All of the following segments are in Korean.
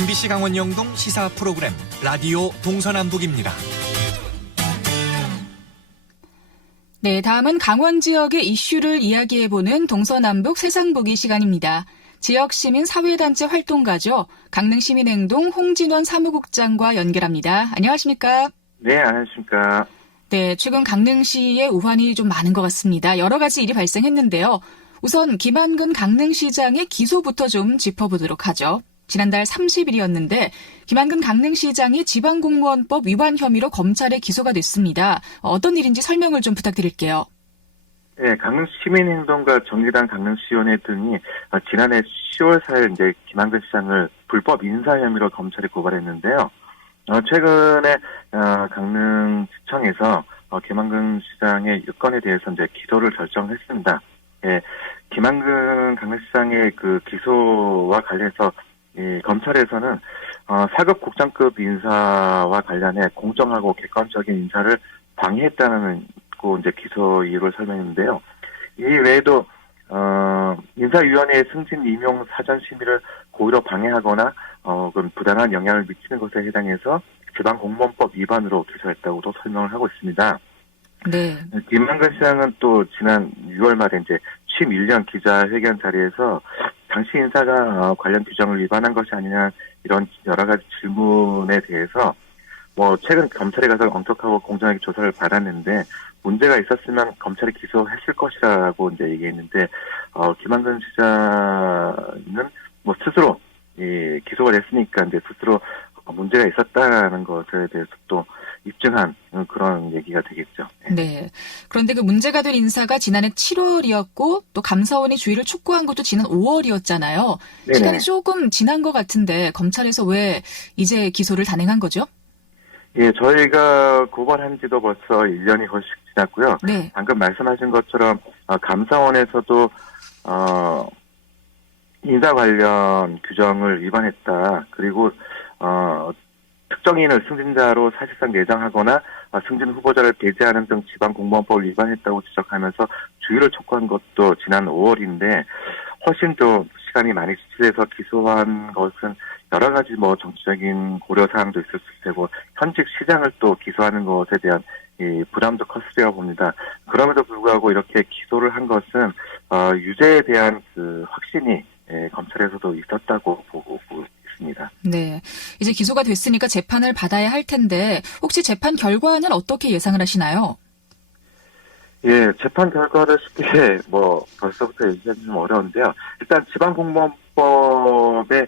MBC 강원 영동 시사 프로그램 라디오 동서남북입니다. 네, 다음은 강원 지역의 이슈를 이야기해보는 동서남북 세상보기 시간입니다. 지역시민 사회단체 활동가죠. 강릉시민행동 홍진원 사무국장과 연결합니다. 안녕하십니까? 네, 안녕하십니까? 네, 최근 강릉시에 우환이 좀 많은 것 같습니다. 여러 가지 일이 발생했는데요. 우선 김한근 강릉시장의 기소부터 좀 짚어보도록 하죠. 지난달 30일이었는데 김한근 강릉시장이 지방공무원법 위반 혐의로 검찰에 기소가 됐습니다. 어떤 일인지 설명을 좀 부탁드릴게요. 네, 강릉시민행동과 정의당 강릉시의원회 등이 지난해 10월 4일 이제 김한근 시장을 불법 인사 혐의로 검찰에 고발했는데요. 최근에 강릉지청에서 김한근 시장의 유권에 대해서 이제 기소를 결정했습니다. 예, 김한근 강릉시장의 그 기소와 관련해서 검찰에서는 4급 국장급 인사와 관련해 공정하고 객관적인 인사를 방해했다는 이제 기소 이유를 설명했는데요. 이 외에도 인사위원회의 승진 임용 사전 심의를 고의로 방해하거나 그런 부당한 영향을 미치는 것에 해당해서 지방공무원법 위반으로 기소했다고도 설명을 하고 있습니다. 네. 김한근 시장은 또 지난 6월 말에 이제 취임 1년 기자회견 자리에서 당시 인사가 관련 규정을 위반한 것이 아니냐 이런 여러 가지 질문에 대해서 최근 검찰에 가서 엄격하고 공정하게 조사를 받았는데 문제가 있었으면 검찰이 기소했을 것이라고 이제 얘기했는데 김한근 시장은 스스로 기소가 됐으니까 이제 스스로 문제가 있었다는 것에 대해서 또 입증한 그런 얘기가 되겠죠. 네. 그런데 그 문제가 된 인사가 지난해 7월이었고 또 감사원이 주의를 촉구한 것도 지난 5월이었잖아요. 네네. 시간이 조금 지난 것 같은데 검찰에서 왜 이제 기소를 단행한 거죠? 예, 저희가 고발한 지도 벌써 1년이 훨씬 지났고요. 네. 방금 말씀하신 것처럼 감사원에서도 인사 관련 규정을 위반했다. 그리고 특정인을 승진자로 사실상 내정하거나 승진 후보자를 배제하는 등 지방공무원법을 위반했다고 지적하면서 주의를 촉구한 것도 지난 5월인데 훨씬 더 시간이 많이 지체돼서 기소한 것은 여러 가지 정치적인 고려사항도 있을 수 있고 현직 시장을 또 기소하는 것에 대한 이 부담도 컸으리라고 봅니다. 그럼에도 불구하고 이렇게 기소를 한 것은 유죄에 대한 그 확신이 검찰에서도 있었다고 보고 있습니다. 네. 이제 기소가 됐으니까 재판을 받아야 할 텐데 혹시 재판 결과는 어떻게 예상을 하시나요? 예, 재판 결과를 쉽게 벌써부터 얘기하기 좀 어려운데요. 일단 지방공무원법에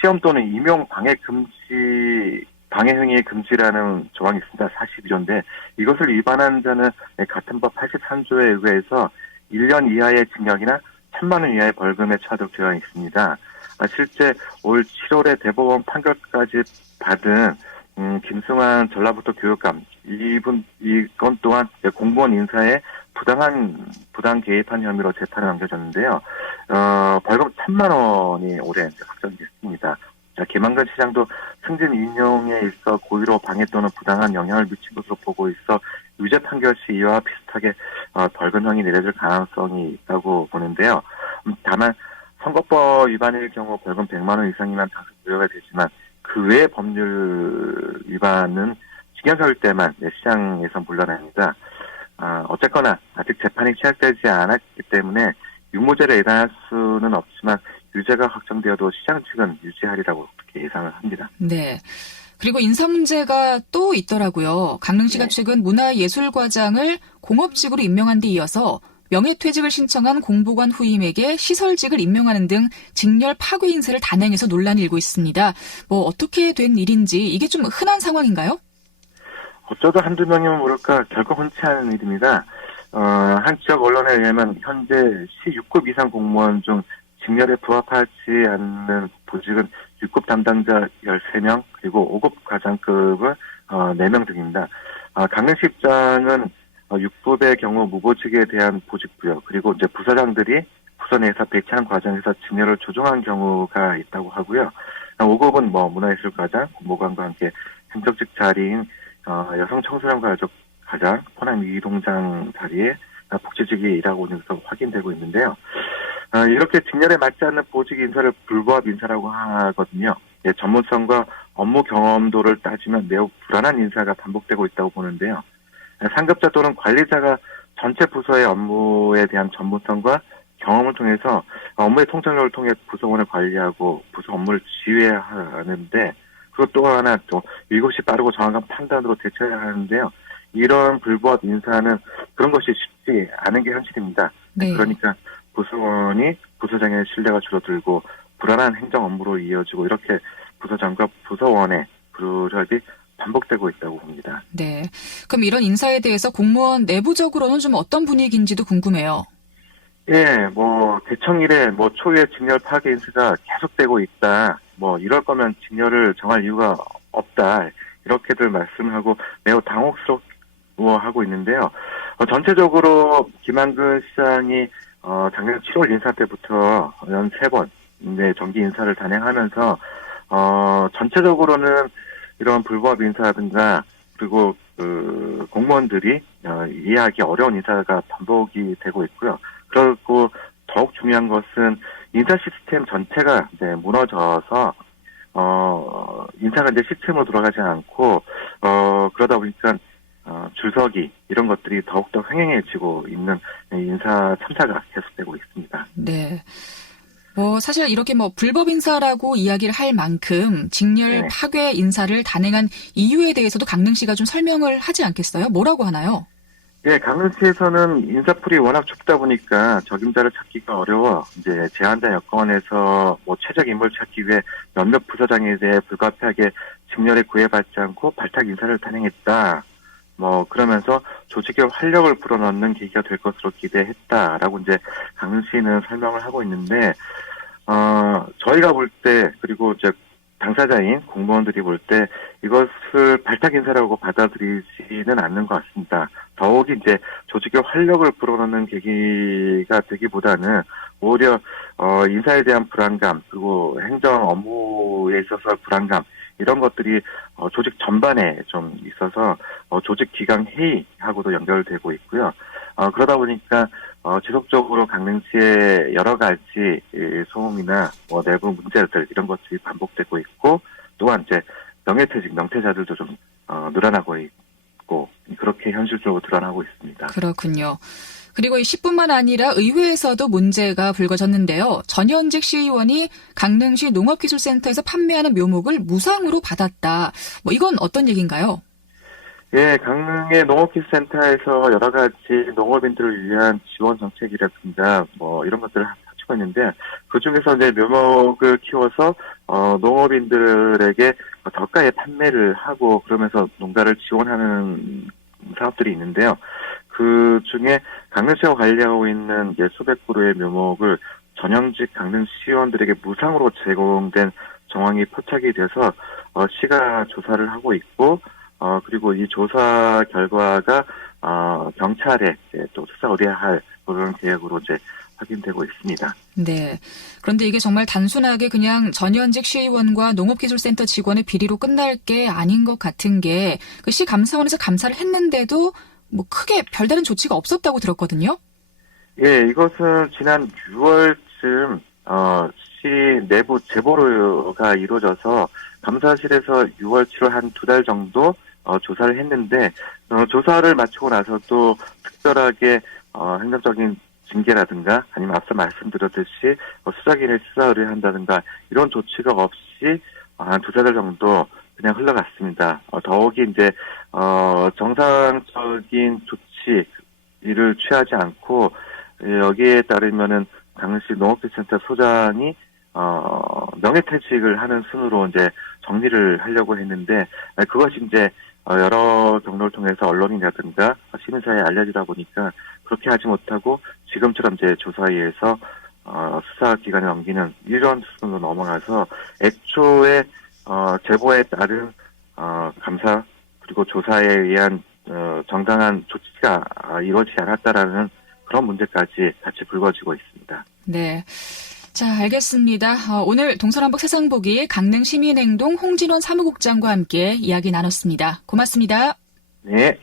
시험 또는 임용 방해 행위의 금지라는 조항이 있습니다. 42조인데 이것을 위반한 자는 같은 법 83조에 의해서 1년 이하의 징역이나 1,000만 원 이하의 벌금에 처하도록 되어 있습니다. 실제 올 7월에 대법원 판결까지 받은 김승환 전라북도 교육감 이건 또한 공무원 인사에 부당 개입한 혐의로 재판에 넘겨졌는데요. 벌금 1,000만 원이 올해 확정됐습니다. 김한근 시장도 승진 임용에 있어 고의로 방해 또는 부당한 영향을 미친 것으로 보고 있어 유죄 판결 시 이와 비슷하게 벌금형이 내려질 가능성이 있다고 보는데요. 다만 선거법 위반일 경우 벌금 100만 원 이상이면 당시 무효가 되지만 그 외의 법률 위반은 징역일 때만 시장에서 물러납니다. 어쨌거나 아직 재판이 시작되지 않았기 때문에 유무죄를 예단할 수는 없지만 유죄가 확정되어도 시장 측은 유죄하리라고 그렇게 예상을 합니다. 네. 그리고 인사 문제가 또 있더라고요. 강릉시가 네. 최근 문화예술과장을 공업직으로 임명한 데 이어서 명예퇴직을 신청한 공보관 후임에게 시설직을 임명하는 등 직렬 파괴 인사를 단행해서 논란이 일고 있습니다. 어떻게 된 일인지 이게 좀 흔한 상황인가요? 어쩌다 한두 명이면 모를까 결코 흔치 않은 일입니다. 한 지역 언론에 의하면 현재 시 6급 이상 공무원 중 직렬에 부합하지 않는 보직은 6급 담당자 13명 그리고 5급 과장급은 4명 등입니다. 강릉시 입장은 6급의 경우 무보직에 대한 보직 부여 그리고 이제 부서장들이 부서 내에서 배치하는 과정에서 직렬을 조정한 경우가 있다고 하고요. 5급은 문화예술과장, 공보관과 함께 행정직 자리인 여성 청소년 가족 가장 호남 이동장 자리에 복지직이 일하고 있는 것으로 확인되고 있는데요. 이렇게 직렬에 맞지 않는 보직 인사를 불부합 인사라고 하거든요. 전문성과 업무 경험도를 따지면 매우 불안한 인사가 반복되고 있다고 보는데요. 상급자 또는 관리자가 전체 부서의 업무에 대한 전문성과 경험을 통해서 업무의 통찰력을 통해 부서원을 관리하고 부서 업무를 지휘해야 하는데, 그것 또 하나 또 일곱시 빠르고 정확한 판단으로 대처해야 하는데요. 이런 불법 인사는 그런 것이 쉽지 않은 게 현실입니다. 네. 그러니까 부서원이 부서장의 신뢰가 줄어들고 불안한 행정 업무로 이어지고, 이렇게 부서장과 부서원의 불협이 반복되고 있다고 봅니다. 네. 그럼 이런 인사에 대해서 공무원 내부적으로는 좀 어떤 분위기인지도 궁금해요. 예, 대청 이래 초유의 직렬 파괴 인사가 계속되고 있다. 이럴 거면 직렬을 정할 이유가 없다. 이렇게들 말씀을 하고 매우 당혹스러워하고 있는데요. 전체적으로 김한근 시장이 작년 7월 인사 때부터 연 3번 정기 인사를 단행하면서 전체적으로는 이런 불법 인사라든가, 그리고 공무원들이 이해하기 어려운 인사가 반복이 되고 있고요. 그리고 더욱 중요한 것은 인사 시스템 전체가 무너져서 인사가 시스템으로 돌아가지 않고 그러다 보니까 줄서기 이런 것들이 더욱더 횡행해지고 있는 인사 참사가 계속되고 있습니다. 네. 사실 이렇게 불법 인사라고 이야기를 할 만큼 직렬 네. 파괴 인사를 단행한 이유에 대해서도 강릉시가 좀 설명을 하지 않겠어요? 뭐라고 하나요? 예, 강릉시에서는 인사풀이 워낙 좁다 보니까 적임자를 찾기가 어려워 제한된 여건에서 최적 인물 찾기 위해 몇몇 부서장에 대해 불가피하게 직렬에 구애받지 않고 발탁 인사를 단행했다. 그러면서 조직의 활력을 불어넣는 계기가 될 것으로 기대했다라고 강릉시는 설명을 하고 있는데, 저희가 볼 때, 그리고 당사자인 공무원들이 볼 때 이것을 발탁 인사라고 받아들이지는 않는 것 같습니다. 더욱이 조직의 활력을 불어넣는 계기가 되기보다는 오히려 인사에 대한 불안감, 그리고 행정 업무에 있어서 불안감, 이런 것들이 조직 전반에 좀 있어서 조직 기강 회의하고도 연결되고 있고요. 그러다 보니까 지속적으로 강릉시의 여러 가지 소음이나 내부 문제들, 이런 것들이 반복되고 있고, 또한 명예퇴직, 명퇴자들도 좀 늘어나고 있고, 그렇게 현실적으로 드러나고 있습니다. 그렇군요. 그리고 이 시뿐만 아니라 의회에서도 문제가 불거졌는데요. 전현직 시의원이 강릉시 농업기술센터에서 판매하는 묘목을 무상으로 받았다. 이건 어떤 얘기인가요? 예, 강릉의 농업기술센터에서 여러 가지 농업인들을 위한 지원 정책이라든가 이런 것들을 갖추고 있는데, 그중에서 묘목을 키워서 농업인들에게 저가에 판매를 하고, 그러면서 농가를 지원하는 사업들이 있는데요. 그 중에 강릉시가 관리하고 있는 수백 그루의 묘목을 전현직 강릉시의원들에게 무상으로 제공된 정황이 포착이 돼서 시가 조사를 하고 있고, 그리고 이 조사 결과가 경찰에 또 수사 의뢰할 그런 계획으로 확인되고 있습니다. 네. 그런데 이게 정말 단순하게 그냥 전현직 시의원과 농업기술센터 직원의 비리로 끝날 게 아닌 것 같은 게, 그 시 감사원에서 감사를 했는데도 크게 별다른 조치가 없었다고 들었거든요. 예, 이것은 지난 6월쯤 시 내부 제보가 이루어져서 감사실에서 6월, 7월 한 2달 정도 조사를 했는데, 조사를 마치고 나서도 특별하게 행정적인 징계라든가, 아니면 앞서 말씀드렸듯이 수사기관에 수사 의뢰한다든가, 이런 조치가 없이 한 2달 정도 그냥 흘러갔습니다. 더욱이 정상적인 조치를 취하지 않고, 여기에 따르면은 강릉시 농업기술센터 소장이 명예퇴직을 하는 순으로 정리를 하려고 했는데, 그것이 여러 경로를 통해서 언론이라든가 시민사회에 알려지다 보니까 그렇게 하지 못하고 지금처럼 조사위에서 수사기관에 넘기는 이런 수순으로 넘어가서 애초에 제보에 따른 감사, 그리고 조사에 의한 정당한 조치가 이루어지지 않았다라는 그런 문제까지 같이 불거지고 있습니다. 네. 자, 알겠습니다. 오늘 동서남북 세상보기 강릉시민행동 홍진원 사무국장과 함께 이야기 나눴습니다. 고맙습니다. 네.